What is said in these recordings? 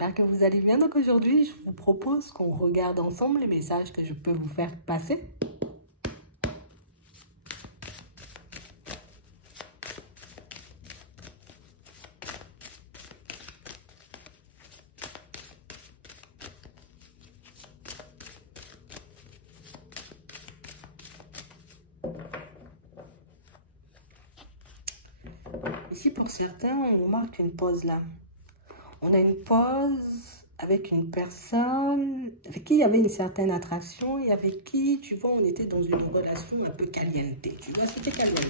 j'espère que vous allez bien. Donc aujourd'hui, je vous propose qu'on regarde ensemble les messages que je peux vous faire passer. Ici, pour certains, on marque une pause là. On a une pause avec une personne avec qui il y avait une certaine attraction et avec qui, tu vois, on était dans une relation un peu caliente. Tu vois, c'était caliente.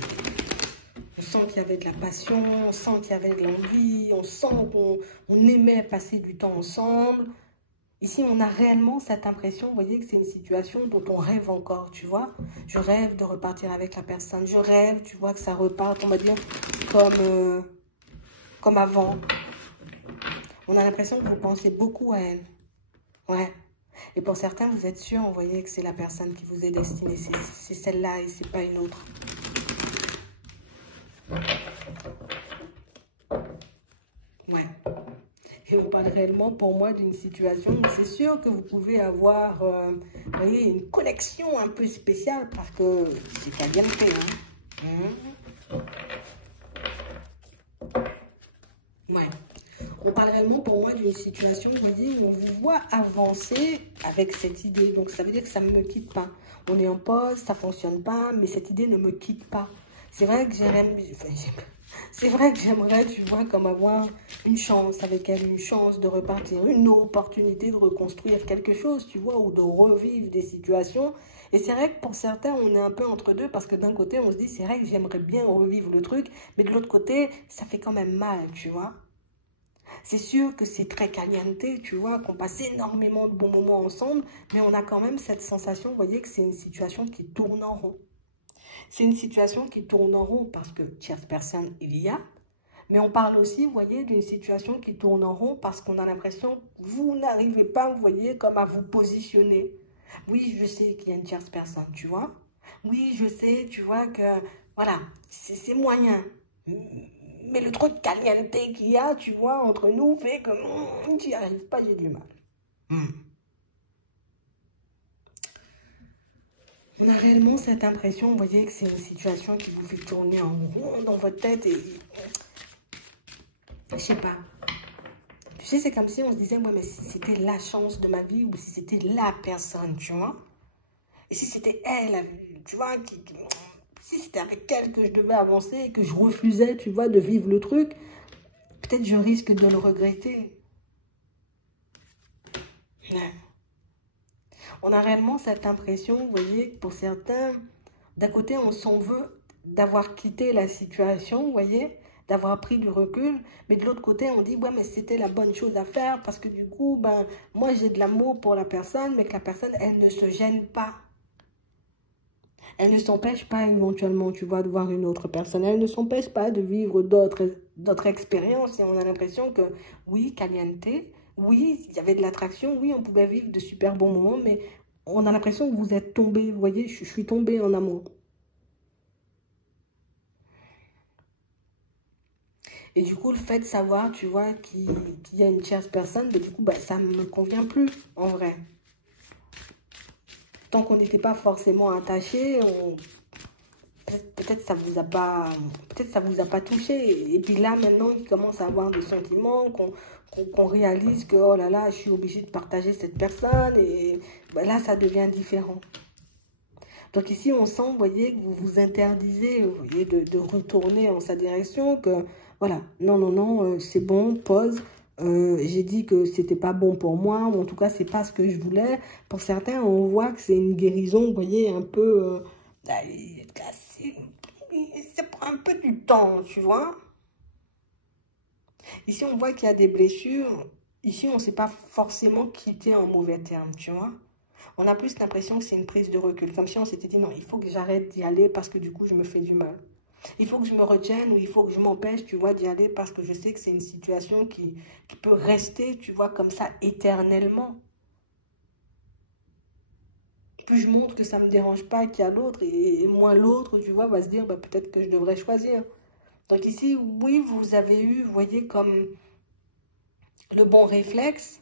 On sent qu'il y avait de la passion, on sent qu'il y avait de l'envie, on sent qu'on aimait passer du temps ensemble. Ici, on a réellement cette impression, vous voyez, que c'est une situation dont on rêve encore, tu vois. Je rêve de repartir avec la personne. Je rêve, tu vois, que ça reparte, on va dire, comme avant. On a l'impression que vous pensez beaucoup à elle. Ouais. Et pour certains, vous êtes sûr, vous voyez, que c'est la personne qui vous est destinée. C'est celle-là et c'est pas une autre. Ouais. Et on parle réellement pour moi d'une situation où c'est sûr que vous pouvez avoir vous voyez, une connexion un peu spéciale parce que c'est caliente. Hein. Ouais. On parle réellement pour moi d'une situation, vous voyez, où on vous voit avancer avec cette idée. Donc ça veut dire que ça ne me quitte pas. On est en pause, ça ne fonctionne pas, mais cette idée ne me quitte pas. C'est vrai que j'aimerais, tu vois, comme avoir une chance avec elle, une chance de repartir, une opportunité de reconstruire quelque chose, tu vois, ou de revivre des situations. Et c'est vrai que pour certains, on est un peu entre deux parce que d'un côté, on se dit, c'est vrai que j'aimerais bien revivre le truc, mais de l'autre côté, ça fait quand même mal, tu vois. C'est sûr que c'est très caliente, tu vois, qu'on passe énormément de bons moments ensemble, mais on a quand même cette sensation, vous voyez, que c'est une situation qui tourne en rond. C'est une situation qui tourne en rond parce que tierce personne, il y a, mais on parle aussi, vous voyez, d'une situation qui tourne en rond parce qu'on a l'impression que vous n'arrivez pas, vous voyez, comme à vous positionner. Oui, je sais qu'il y a une tierce personne, tu vois. Oui, je sais, tu vois, que, voilà, c'est moyen. Mais le truc caliente qu'il y a, tu vois, entre nous, fait que j'y arrive pas, j'ai du mal. On a réellement cette impression, vous voyez, que c'est une situation qui vous fait tourner en rond dans votre tête et... Je sais pas. Tu sais, c'est comme si on se disait, ouais, mais si c'était la chance de ma vie ou si c'était la personne, tu vois. Et si c'était elle, tu vois, si c'était avec elle que je devais avancer et que je refusais, tu vois, de vivre le truc, peut-être je risque de le regretter. Ouais. On a réellement cette impression, vous voyez, pour certains, d'un côté, on s'en veut d'avoir quitté la situation, vous voyez, d'avoir pris du recul, mais de l'autre côté, on dit, ouais, mais c'était la bonne chose à faire parce que du coup, ben, moi, j'ai de l'amour pour la personne, mais que la personne, elle ne se gêne pas. Elle ne s'empêche pas éventuellement, tu vois, de voir une autre personne. Elle ne s'empêche pas de vivre d'autres expériences. Et on a l'impression que, oui, caliente, oui, il y avait de l'attraction, oui, on pouvait vivre de super bons moments, mais on a l'impression que vous êtes tombé. Vous voyez, je suis tombée en amour. Et du coup, le fait de savoir, tu vois, qu'il y a une tierce personne, ben, du coup, ben, ça ne me convient plus, en vrai. Tant qu'on n'était pas forcément attaché, peut-être ça vous a pas, peut-être ça vous a pas touché. Et puis là, maintenant, il commence à avoir des sentiments, qu'on réalise que, oh là là, je suis obligée de partager cette personne. Et ben là, ça devient différent. Donc ici, on sent, vous voyez, que vous vous interdisez, vous voyez, de retourner en sa direction, que voilà, non, non, non, c'est bon, pause. J'ai dit que c'était pas bon pour moi, ou en tout cas, c'est pas ce que je voulais. Pour certains, on voit que c'est une guérison, vous voyez, un peu... ça prend un peu du temps, tu vois. Ici, on voit qu'il y a des blessures. Ici, on ne s'est pas forcément quitté en mauvais termes, tu vois. On a plus l'impression que c'est une prise de recul. Comme si on s'était dit, non, il faut que j'arrête d'y aller parce que du coup, je me fais du mal. Il faut que je me retienne ou il faut que je m'empêche, tu vois, d'y aller parce que je sais que c'est une situation qui peut rester, tu vois, comme ça, éternellement. Plus je montre que ça ne me dérange pas qu'il y a l'autre et moi, l'autre, tu vois, va se dire, bah, peut-être que je devrais choisir. Donc ici, oui, vous avez eu, vous voyez, comme le bon réflexe,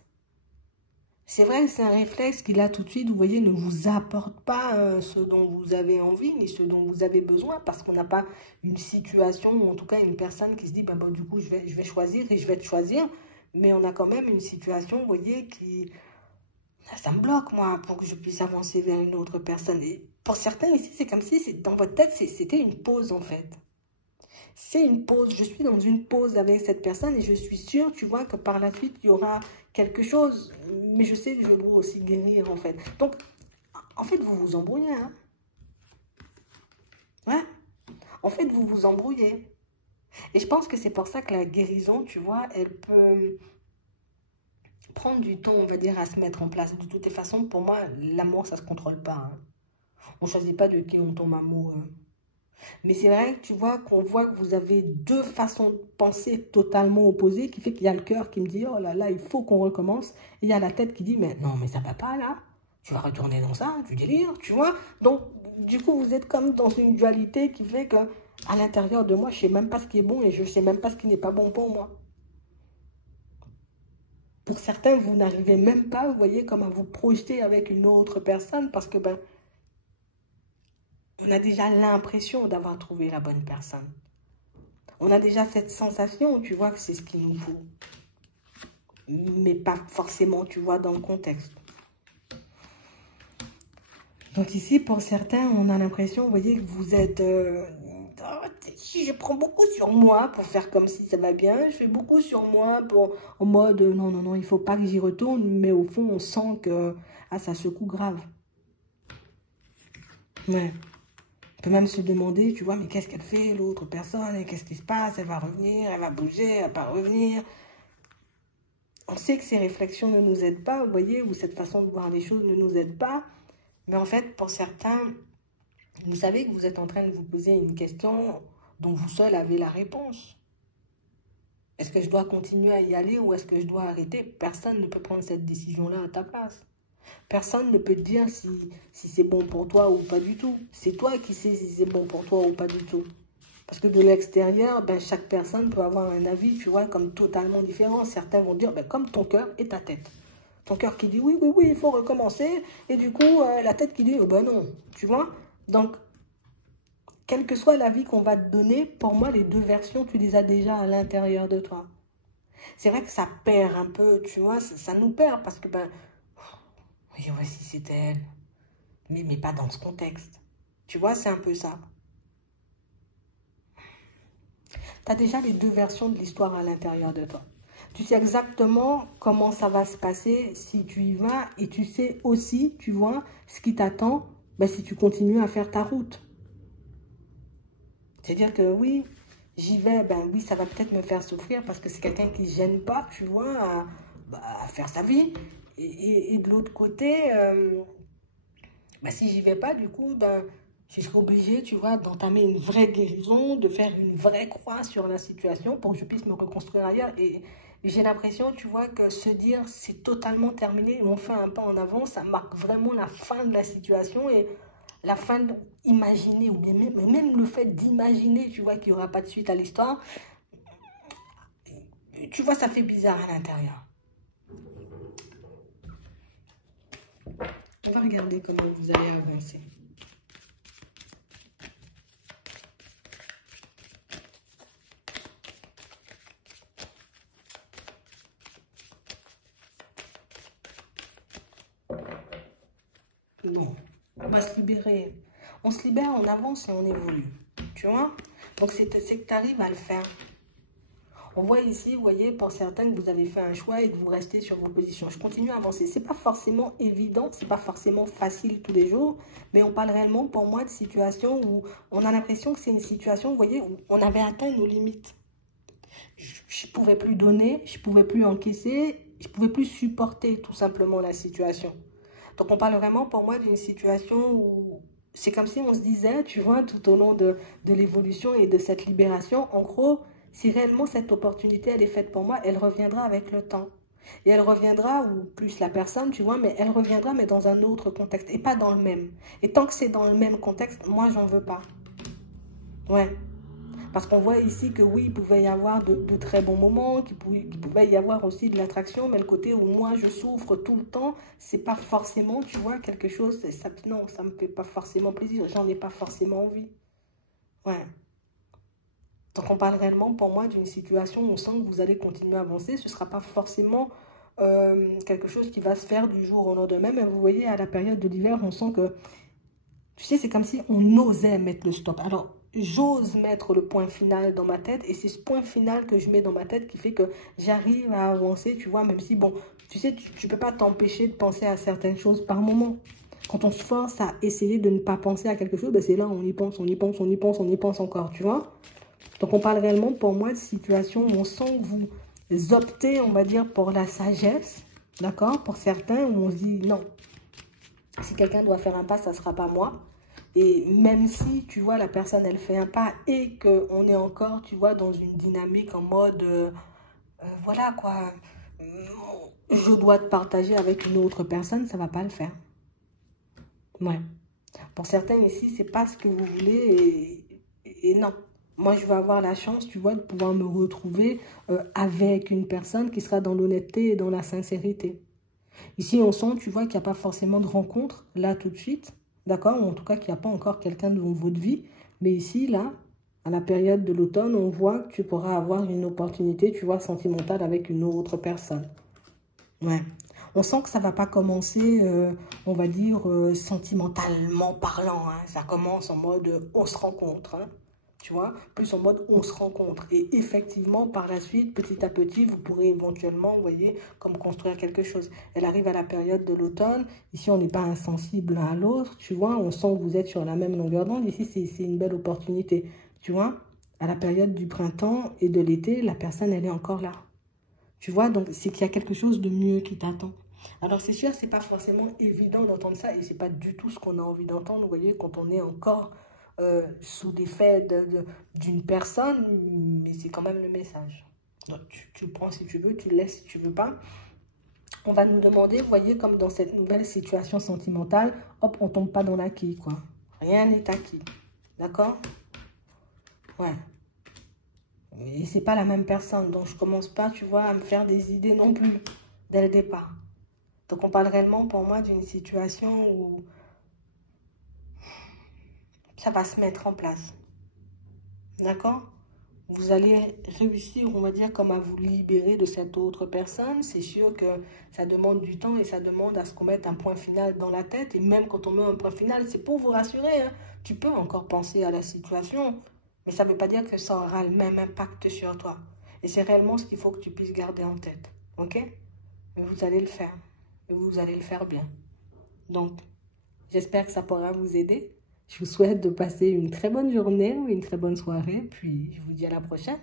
c'est vrai que c'est un réflexe qui, là, tout de suite, vous voyez, ne vous apporte pas ce dont vous avez envie, ni ce dont vous avez besoin, parce qu'on n'a pas une situation, ou en tout cas une personne qui se dit, ben, bon, du coup, je vais choisir et je vais te choisir, mais on a quand même une situation, vous voyez, qui, ça me bloque, moi, pour que je puisse avancer vers une autre personne. Et pour certains ici, c'est comme si, dans votre tête, c'était une pause, en fait. C'est une pause, je suis dans une pause avec cette personne et je suis sûre, tu vois, que par la suite, il y aura quelque chose. Mais je sais que je dois aussi guérir, en fait. Donc, en fait, vous vous embrouillez, hein. Ouais. En fait, vous vous embrouillez. Et je pense que c'est pour ça que la guérison, tu vois, elle peut prendre du temps, on va dire, à se mettre en place. De toutes les façons, pour moi, l'amour, ça ne se contrôle pas, hein. On ne choisit pas de qui on tombe amoureux. Mais c'est vrai que tu vois qu'on voit que vous avez deux façons de penser totalement opposées, qui fait qu'il y a le cœur qui me dit, oh là là, il faut qu'on recommence. Et il y a la tête qui dit, mais non, mais ça va pas là. Tu vas retourner dans ça, tu délires, tu vois. Donc, du coup, vous êtes comme dans une dualité qui fait que à l'intérieur de moi, je sais même pas ce qui est bon et je sais même pas ce qui n'est pas bon pour moi. Pour certains, vous n'arrivez même pas, vous voyez, comme à vous projeter avec une autre personne parce que, ben, on a déjà l'impression d'avoir trouvé la bonne personne. On a déjà cette sensation, tu vois, que c'est ce qu'il nous faut. Mais pas forcément, tu vois, dans le contexte. Donc ici, pour certains, on a l'impression, vous voyez, que vous êtes... je prends beaucoup sur moi pour faire comme si ça va bien. Je fais beaucoup sur moi pour, en mode, non, non, non, il ne faut pas que j'y retourne. Mais au fond, on sent que ça secoue grave. Ouais. On peut même se demander, tu vois, mais qu'est-ce qu'elle fait, l'autre personne, qu'est-ce qui se passe, elle va revenir, elle va bouger, elle va pas revenir. On sait que ces réflexions ne nous aident pas, vous voyez, ou cette façon de voir les choses ne nous aide pas. Mais en fait, pour certains, vous savez que vous êtes en train de vous poser une question dont vous seul avez la réponse. Est-ce que je dois continuer à y aller ou est-ce que je dois arrêter? Personne ne peut prendre cette décision-là à ta place. Personne ne peut te dire si c'est bon pour toi ou pas du tout. C'est toi qui sais si c'est bon pour toi ou pas du tout. Parce que de l'extérieur, ben, chaque personne peut avoir un avis, tu vois, comme totalement différent. Certains vont dire, ben, comme ton cœur et ta tête. Ton cœur qui dit, oui, oui, oui, il faut recommencer. Et du coup, la tête qui dit, ben non, tu vois. Donc, quel que soit l'avis qu'on va te donner, pour moi, les deux versions, tu les as déjà à l'intérieur de toi. C'est vrai que ça perd un peu, tu vois, ça nous perd parce que, ben, oui, voici, c'était elle. Mais pas dans ce contexte. Tu vois, c'est un peu ça. Tu as déjà les deux versions de l'histoire à l'intérieur de toi. Tu sais exactement comment ça va se passer si tu y vas et tu sais aussi, tu vois, ce qui t'attend ben, si tu continues à faire ta route. C'est-à-dire que oui, j'y vais, ben oui, ça va peut-être me faire souffrir parce que c'est quelqu'un qui ne gêne pas, tu vois, à faire sa vie. Et de l'autre côté, ben, si j'y vais pas, du coup, ben, je serai obligée, tu vois, d'entamer une vraie guérison, de faire une vraie croix sur la situation pour que je puisse me reconstruire ailleurs. Et j'ai l'impression, tu vois, que se dire c'est totalement terminé, on fait un pas en avant, ça marque vraiment la fin de la situation et la fin d'imaginer, ou bien même le fait d'imaginer, tu vois, qu'il n'y aura pas de suite à l'histoire, tu vois, ça fait bizarre à l'intérieur. On va regarder comment vous allez avancer. Non, on va se libérer. On se libère, on avance et on évolue. Tu vois? Donc, c'est que tu arrives à le faire. On voit ici, vous voyez, pour certains, que vous avez fait un choix et que vous restez sur vos positions. Je continue à avancer. C'est pas forcément évident, c'est pas forcément facile tous les jours, mais on parle réellement, pour moi, de situations où on a l'impression que c'est une situation, vous voyez, où on avait atteint nos limites. Je ne pouvais plus donner, je ne pouvais plus encaisser, je ne pouvais plus supporter tout simplement la situation. Donc, on parle vraiment pour moi d'une situation où c'est comme si on se disait, tu vois, tout au long de l'évolution et de cette libération, en gros, si réellement cette opportunité, elle est faite pour moi, elle reviendra avec le temps. Et elle reviendra, ou plus la personne, tu vois, mais elle reviendra, mais dans un autre contexte, et pas dans le même. Et tant que c'est dans le même contexte, moi, j'en veux pas. Ouais. Parce qu'on voit ici que oui, il pouvait y avoir de très bons moments, qu'il pouvait y avoir aussi de l'attraction, mais le côté où moi je souffre tout le temps, c'est pas forcément, tu vois, quelque chose, ça, non, ça me fait pas forcément plaisir, j'en ai pas forcément envie. Ouais. Donc on parle réellement pour moi d'une situation où on sent que vous allez continuer à avancer, ce ne sera pas forcément quelque chose qui va se faire du jour au lendemain, mais vous voyez, à la période de l'hiver, on sent que, tu sais, c'est comme si on osait mettre le stop. Alors, j'ose mettre le point final dans ma tête et c'est ce point final que je mets dans ma tête qui fait que j'arrive à avancer, tu vois, même si, bon, tu sais, tu ne peux pas t'empêcher de penser à certaines choses par moment. Quand on se force à essayer de ne pas penser à quelque chose, ben c'est là on y pense, on y pense, on y pense, on y pense encore, tu vois. Donc on parle réellement pour moi de situation où on sent que vous optez, on va dire, pour la sagesse, d'accord. Pour certains, où on se dit non, si quelqu'un doit faire un pas, ça ne sera pas moi. Et même si, tu vois, la personne, elle fait un pas et qu'on est encore, tu vois, dans une dynamique en mode, voilà quoi, je dois te partager avec une autre personne, ça ne va pas le faire. Ouais. Pour certains ici, c'est pas ce que vous voulez et non. Moi, je vais avoir la chance, tu vois, de pouvoir me retrouver avec une personne qui sera dans l'honnêteté et dans la sincérité. Ici, on sent, tu vois, qu'il n'y a pas forcément de rencontre, là, tout de suite, d'accord? Ou en tout cas, qu'il n'y a pas encore quelqu'un dans votre vie. Mais ici, là, à la période de l'automne, on voit que tu pourras avoir une opportunité, tu vois, sentimentale avec une autre personne. Ouais. On sent que ça ne va pas commencer, on va dire, sentimentalement parlant. Hein. Ça commence en mode on se rencontre. Hein. Tu vois, plus en mode on se rencontre. Et effectivement, par la suite, petit à petit, vous pourrez éventuellement, vous voyez, comme construire quelque chose. Elle arrive à la période de l'automne. Ici, on n'est pas insensible l'un à l'autre. Tu vois, on sent que vous êtes sur la même longueur d'onde. Ici, c'est une belle opportunité. Tu vois, à la période du printemps et de l'été, la personne, elle est encore là. Tu vois, donc c'est qu'il y a quelque chose de mieux qui t'attend. Alors c'est sûr, c'est pas forcément évident d'entendre ça et c'est pas du tout ce qu'on a envie d'entendre, vous voyez, quand on est encore sous l'effet d'une personne, mais c'est quand même le message. Donc tu le prends si tu veux, tu le laisses si tu veux pas. On va nous demander, vous voyez, comme dans cette nouvelle situation sentimentale, hop, on tombe pas dans l'acquis, quoi. Rien n'est acquis. D'accord? Ouais. Et c'est pas la même personne, donc je commence pas, tu vois, à me faire des idées non plus, dès le départ. Donc on parle réellement pour moi d'une situation où ça va se mettre en place. D'accord? Vous allez réussir, on va dire, comme à vous libérer de cette autre personne. C'est sûr que ça demande du temps et ça demande à ce qu'on mette un point final dans la tête. Et même quand on met un point final, c'est pour vous rassurer. Hein. Tu peux encore penser à la situation, mais ça ne veut pas dire que ça aura le même impact sur toi. Et c'est réellement ce qu'il faut que tu puisses garder en tête. Ok? Mais vous allez le faire. Et vous allez le faire bien. Donc, j'espère que ça pourra vous aider. Je vous souhaite de passer une très bonne journée ou une très bonne soirée. Puis, je vous dis à la prochaine.